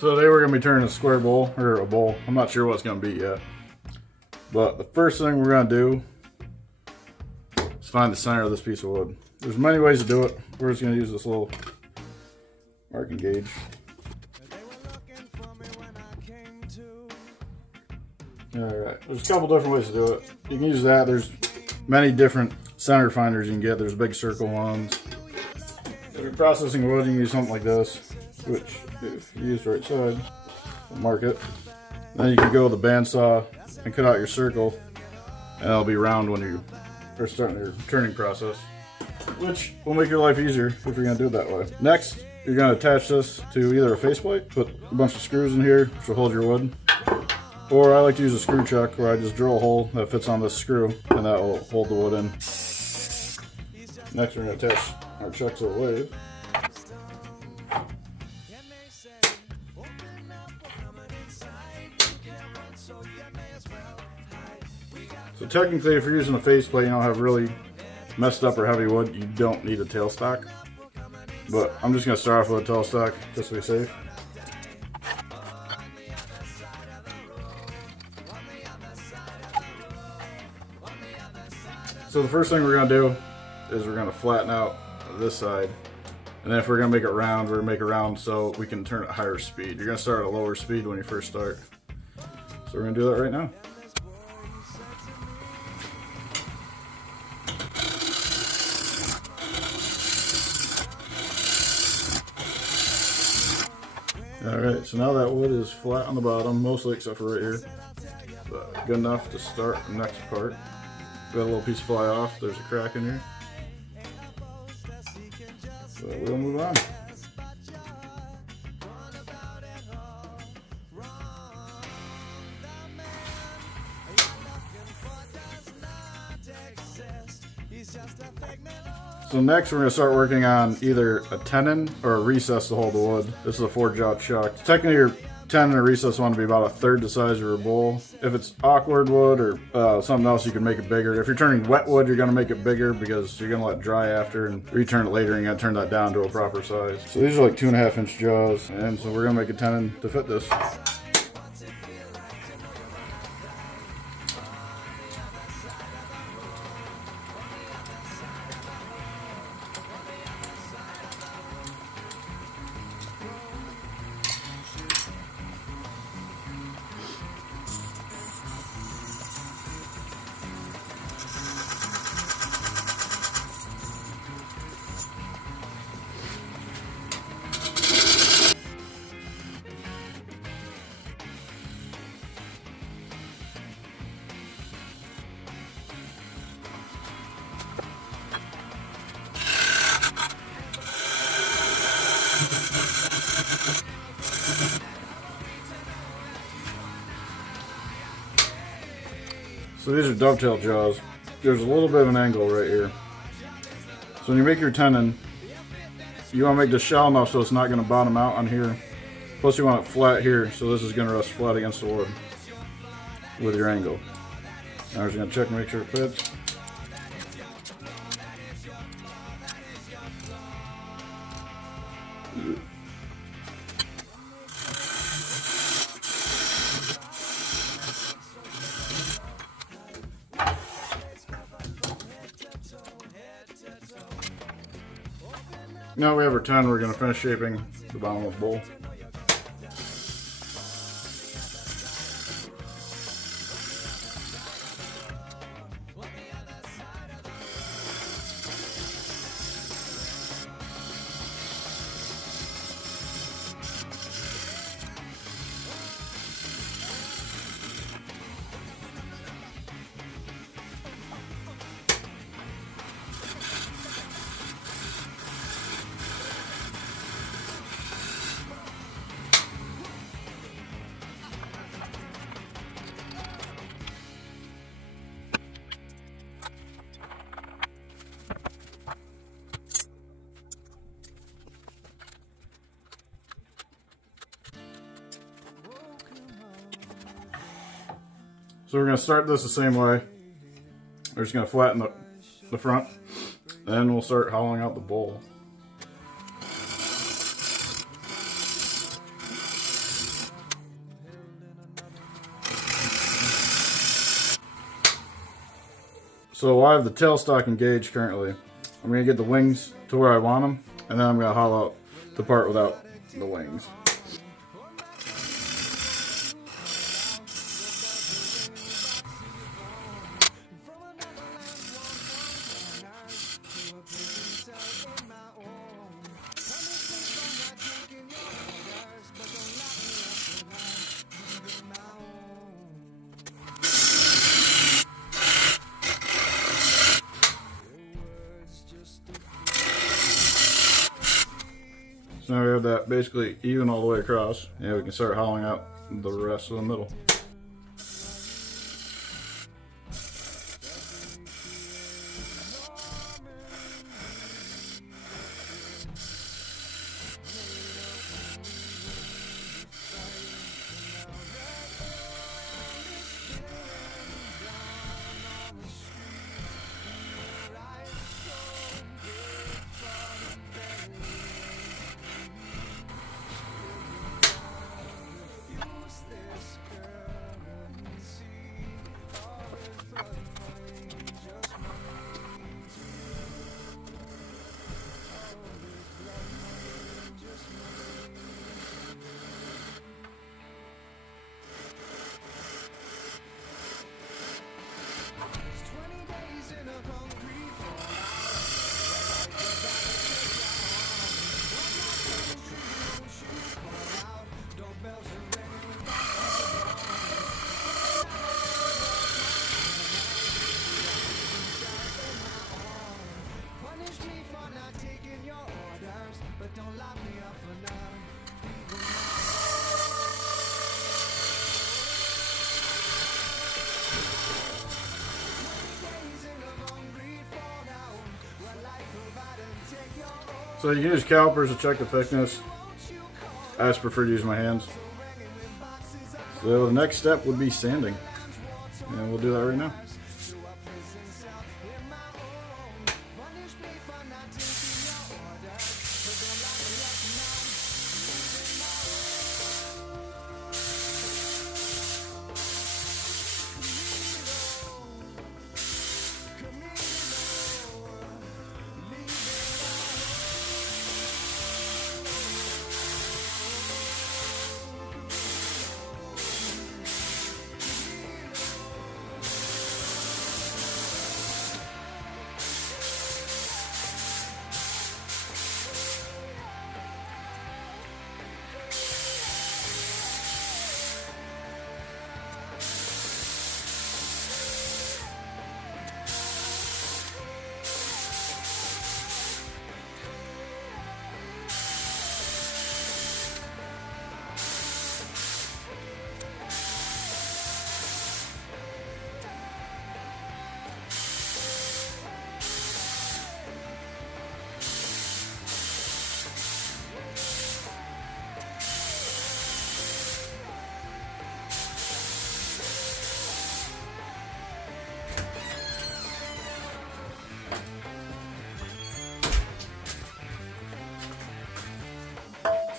So today we're going to be turning a square bowl, or a bowl. I'm not sure what it's going to be yet. But the first thing we're going to do is find the center of this piece of wood. There's many ways to do it. We're just going to use this little marking gauge. Alright, there's a couple different ways to do it. You can use that. There's many different center finders you can get. There's big circle ones. If you're processing wood, you can use something like this, which, if you use the right side, will mark it. Then you can go with the bandsaw and cut out your circle, and it'll be round when you are starting your turning process, which will make your life easier if you're going to do it that way. Next, you're going to attach this to either a faceplate, put a bunch of screws in here, which will hold your wood, or I like to use a screw chuck where I just drill a hole that fits on this screw, and that will hold the wood in. Next, we're going to attach our chuck to the lathe. So technically, if you're using a faceplate, you don't have really messed up or heavy wood, you don't need a tailstock. But I'm just going to start off with a tailstock just to be safe. So the first thing we're going to do is we're going to flatten out this side. And then if we're going to make it round, we're going to make it round so we can turn at higher speed. You're going to start at a lower speed when you first start. So we're going to do that right now. Alright, so now that wood is flat on the bottom, mostly except for right here. But good enough to start the next part. Got a little piece fly off, there's a crack in here. So we'll move on. So next we're going to start working on either a tenon or a recess to hold the wood. This is a 4-jaw chuck. Technically your tenon or recess want to be about 1/3 the size of your bowl. If it's awkward wood or something else, you can make it bigger. If you're turning wet wood, you're going to make it bigger because you're going to let it dry after and return it later, and you got to turn that down to a proper size. So these are like 2.5-inch jaws, and so we're going to make a tenon to fit this. So these are dovetail jaws. There's a little bit of an angle right here. So when you make your tenon, you want to make this shallow enough so it's not going to bottom out on here. Plus you want it flat here, so this is going to rest flat against the wood with your angle. Now we're just going to check and make sure it fits. Now we have our tenon, we're going to finish shaping the bottom of the bowl. So we're going to start this the same way. We're just going to flatten the front, then we'll start hollowing out the bowl. So I have the tailstock engaged currently. I'm going to get the wings to where I want them, and then I'm going to hollow out the part without the wings. So now we have that basically even all the way across. Yeah, we can start hollowing out the rest of the middle. So you can use calipers to check the thickness. I just prefer to use my hands. So the next step would be sanding. And we'll do that right now.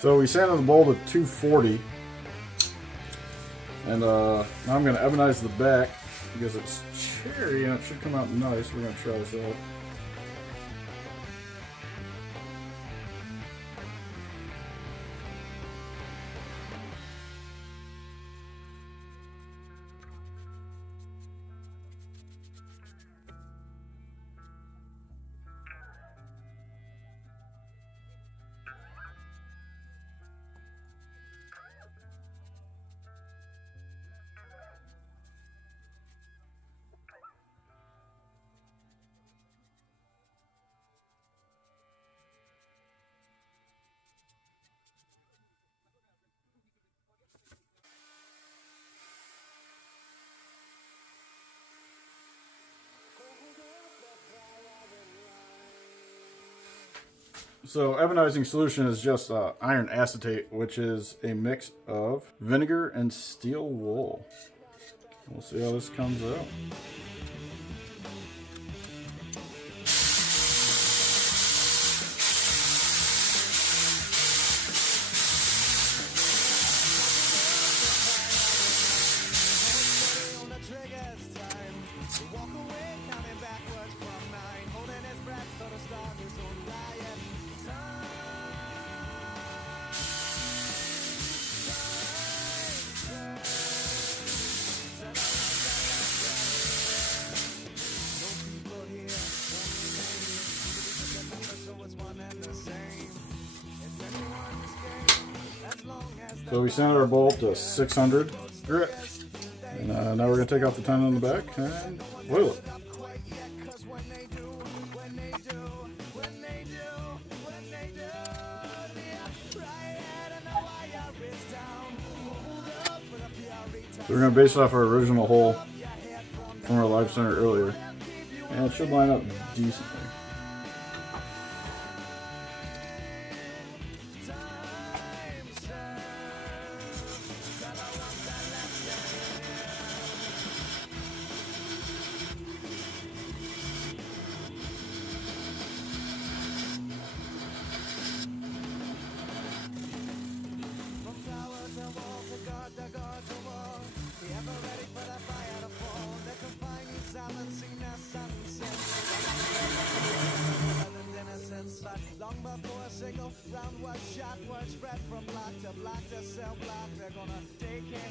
So we sanded the bowl to 240, and now I'm going to ebonize the back because it's cherry and it should come out nice. We're going to try this out. So ebonizing solution is just iron acetate, which is a mix of vinegar and steel wool. We'll see how this comes out. Walk away, coming back. So we sanded our bolt to 600 grit. And now we're going to take off the tine on the back and oil it. So we're going to base off our original hole from our live center earlier. And it should line up decently. Long before a single round was shot, word spread from block to cell block. They're gonna take him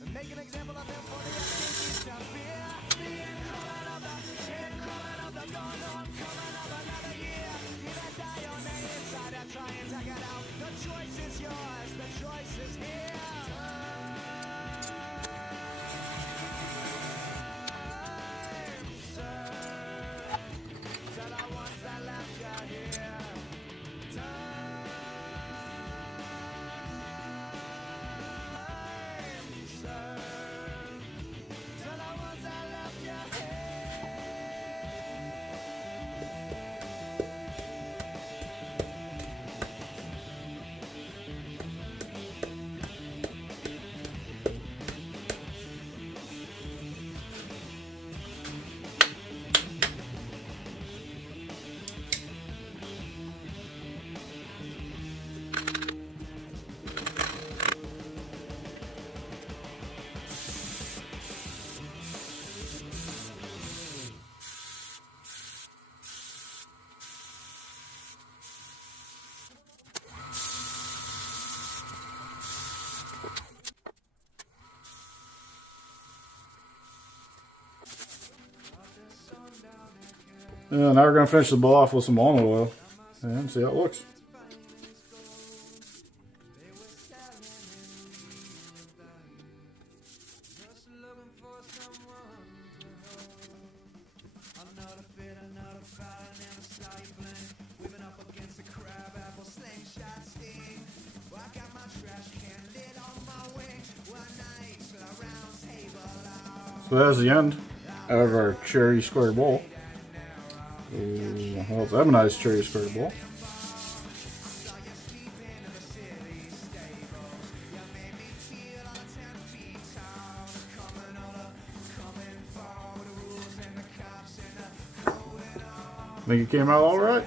and make an example of him for the other fear. Coming of the dawn, coming of another year. Either die on the inside or try and take it out. The choice is yours, the choice is here. And now we're going to finish the bowl off with some walnut oil and see how it looks. So that's the end of our cherry square bowl. Well, it's ebonized cherry square bowl. I think it came out all right.